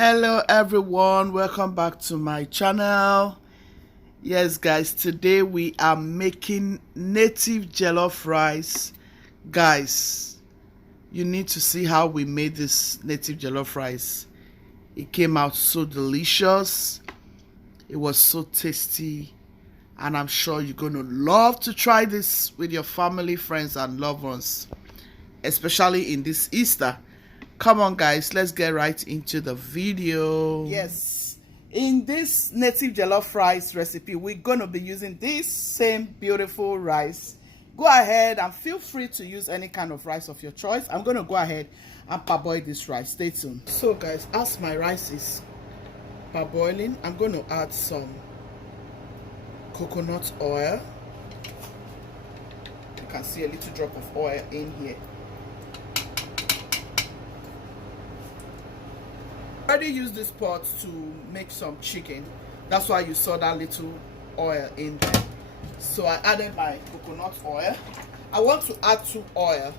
Hello everyone, welcome back to my channel. Yes guys, today we are making native jollof rice. Guys, you need to see how we made this native jollof rice. It came out so delicious, it was so tasty, and I'm sure you're going to love to try this with your family, friends and loved ones, especially in this Easter. Come on guys, let's get right into the video. Yes, in this native jollof rice recipe, we're going to be using this same beautiful rice. Go ahead and feel free to use any kind of rice of your choice. I'm going to go ahead and parboil this rice. Stay tuned. So guys, as my rice is parboiling, I'm going to add some coconut oil. You can see a little drop of oil in here. I already used this pot to make some chicken. That's why you saw that little oil in there. So I added my coconut oil. I want to add 2 oil.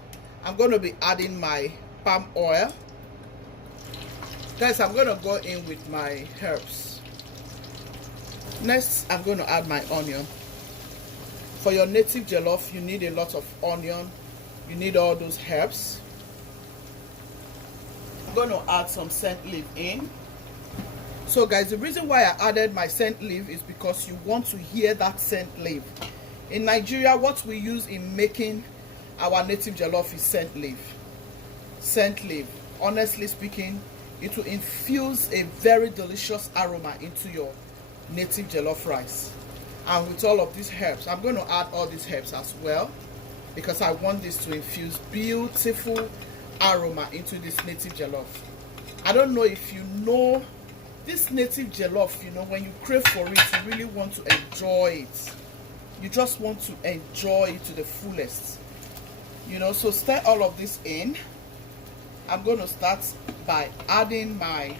I'm going to be adding my palm oil. Guys, I'm going to go in with my herbs. Next, I'm going to add my onion. For your native jollof, you need a lot of onion. You need all those herbs. I'm going to add some scent leaf in. So guys, the reason why I added my scent leaf is because you want to hear that scent leaf. In Nigeria, what we use in making our native jollof is scent leaf. Scent leaf, honestly speaking, it will infuse a very delicious aroma into your native jollof rice. And with all of these herbs, I'm going to add all these herbs as well, because I want this to infuse beautiful aroma into this native jollof. I don't know if you know this native jollof, you know, when you crave for it, you really want to enjoy it. You just want to enjoy it to the fullest, you know. So stir all of this in. I'm going to start by adding my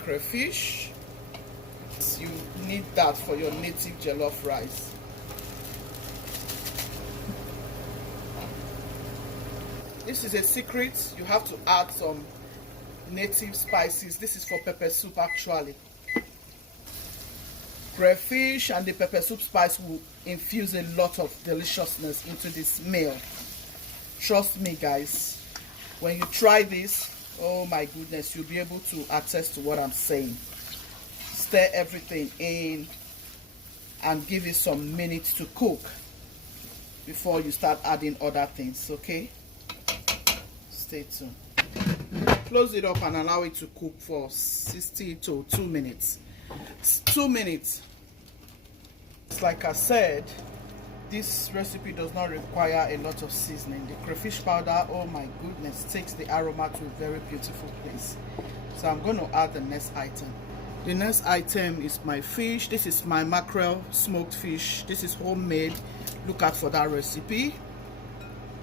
crayfish. You need that for your native jollof rice. This is a secret. You have to add some native spices. This is for pepper soup actually. Crayfish and the pepper soup spice will infuse a lot of deliciousness into this meal. Trust me guys, when you try this, oh my goodness, you'll be able to attest to what I'm saying. Stir everything in and give it some minutes to cook before you start adding other things, okay? Stay tuned. Close it up and allow it to cook for 60 to 2 minutes. 2 minutes. It's like I said, this recipe does not require a lot of seasoning. The crayfish powder, oh my goodness, takes the aroma to a very beautiful place. So I'm going to add the next item. The next item is my fish. This is my mackerel smoked fish. This is homemade. Look out for that recipe.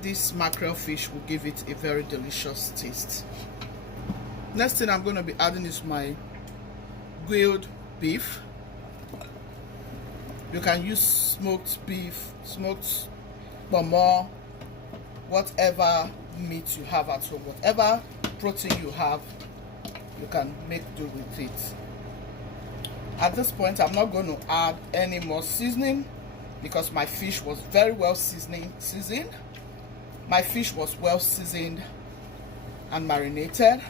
This mackerel fish will give it a very delicious taste. Next thing I'm going to be adding is my grilled beef. You can use smoked beef, smoked bonnet, whatever meat you have at home, whatever protein you have, you can make do with it. At this point, I'm not going to add any more seasoning because my fish was very well seasoned. My fish was well seasoned and marinated,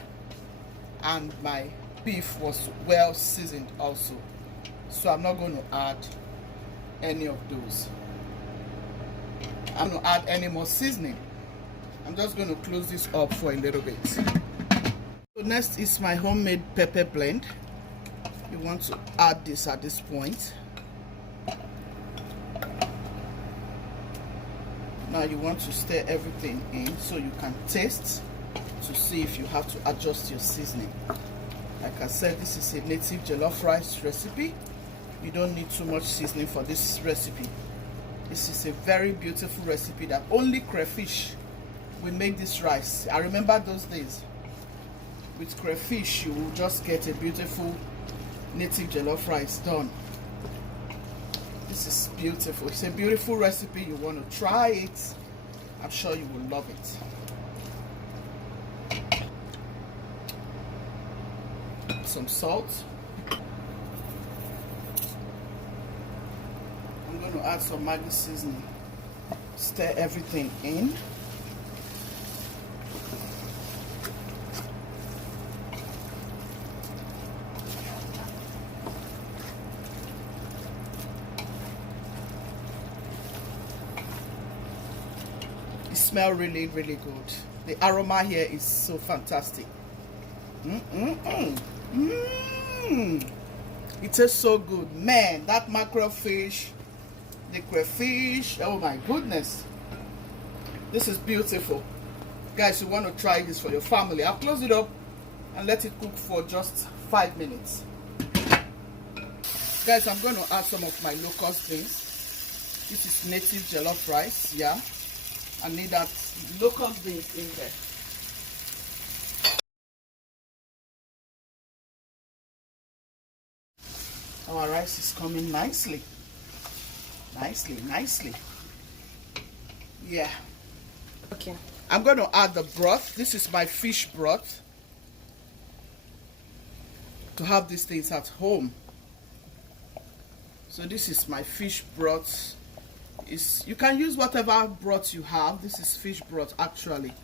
and my beef was well seasoned also. So I'm not going to add any of those. I'm not going to add any more seasoning. I'm just going to close this up for a little bit. So next is my homemade pepper blend. You want to add this at this point. Now you want to stir everything in so you can taste to see if you have to adjust your seasoning. Like I said, this is a native jollof rice recipe. You don't need too much seasoning for this recipe. This is a very beautiful recipe that only crayfish will make this rice. I remember those days. With crayfish, you will just get a beautiful native jollof rice done. This is beautiful. It's a beautiful recipe. You want to try it. I'm sure you will love it. some salt. I'm going to add some Maggi seasoning. Stir everything in. It smells really, really good. The aroma here is so fantastic. It tastes so good, man. That mackerel fish, the crayfish, oh my goodness, this is beautiful, guys. You want to try this for your family. I'll close it up and let it cook for just 5 minutes. Guys, I'm going to add some of my locust beans. This is native jollof rice. Yeah, I need that locust beans in there. Our rice is coming nicely. Nicely. Yeah. Okay. I'm going to add the broth. This is my fish broth. To have these things at home. So this is my fish broth. You can use whatever broth you have. This is fish broth actually.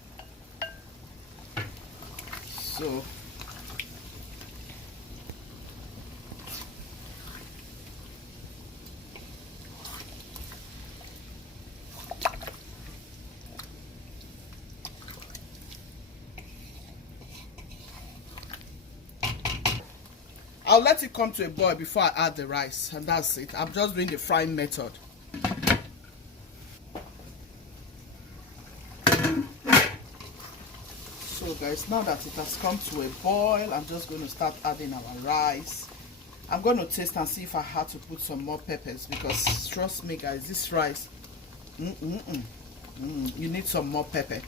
So I'll let it come to a boil before I add the rice, and that's it. I'm just doing the frying method. So guys, now that it has come to a boil, I'm just going to start adding our rice. I'm going to taste and see if I had to put some more peppers, because trust me guys, this rice, you need some more pepper.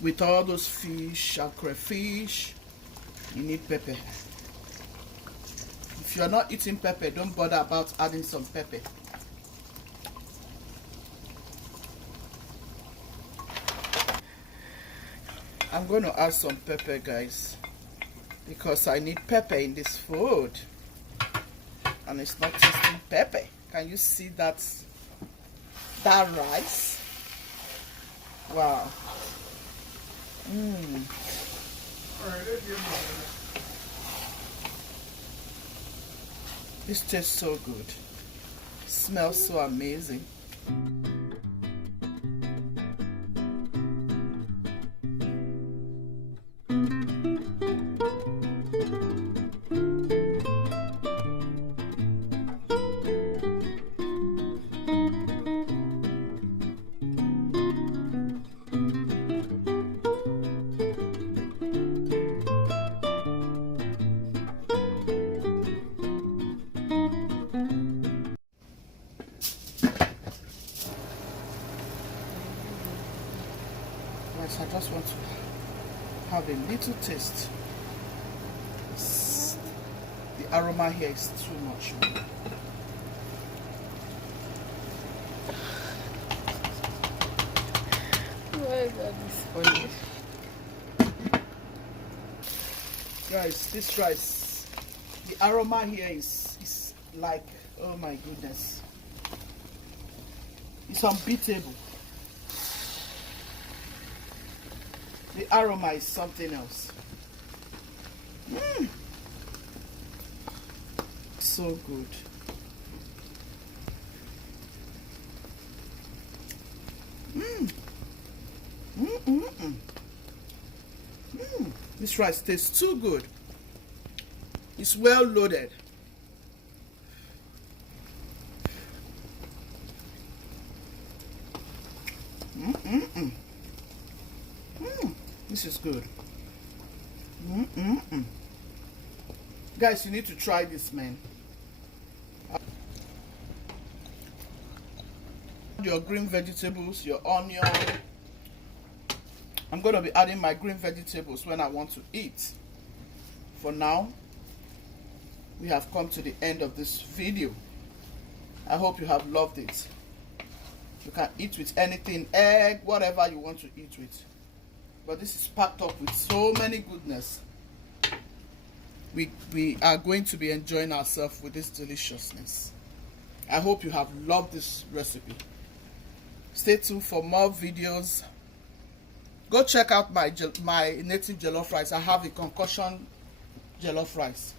With all those fish and crayfish, you need pepper. If you're not eating pepper, don't bother about adding some pepper. I'm going to add some pepper, guys, because I need pepper in this food. And it's not tasting pepper. Can you see that rice? Wow. This tastes so good. Smells so amazing. I just want to have a little taste. The aroma here is too much. Oh God, it's funny. Guys, this rice, the aroma here is like, oh my goodness, it's unbeatable. The aroma is something else. So good. This rice tastes too good. It's well loaded. This is good. Guys, you need to try this, man. Your green vegetables, your onion. I'm going to be adding my green vegetables when I want to eat. For now, we have come to the end of this video. I hope you have loved it. You can eat with anything, egg, whatever you want to eat with. But this is packed up with so many goodness. we are going to be enjoying ourselves with this deliciousness. I hope you have loved this recipe. Stay tuned for more videos. Go check out my native jollof rice. I have a concussion jollof rice.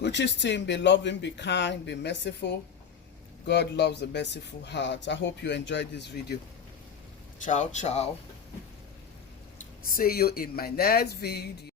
Guchies team, be loving, be kind, be merciful. God loves a merciful heart. I hope you enjoyed this video. Ciao, ciao. See you in my next video.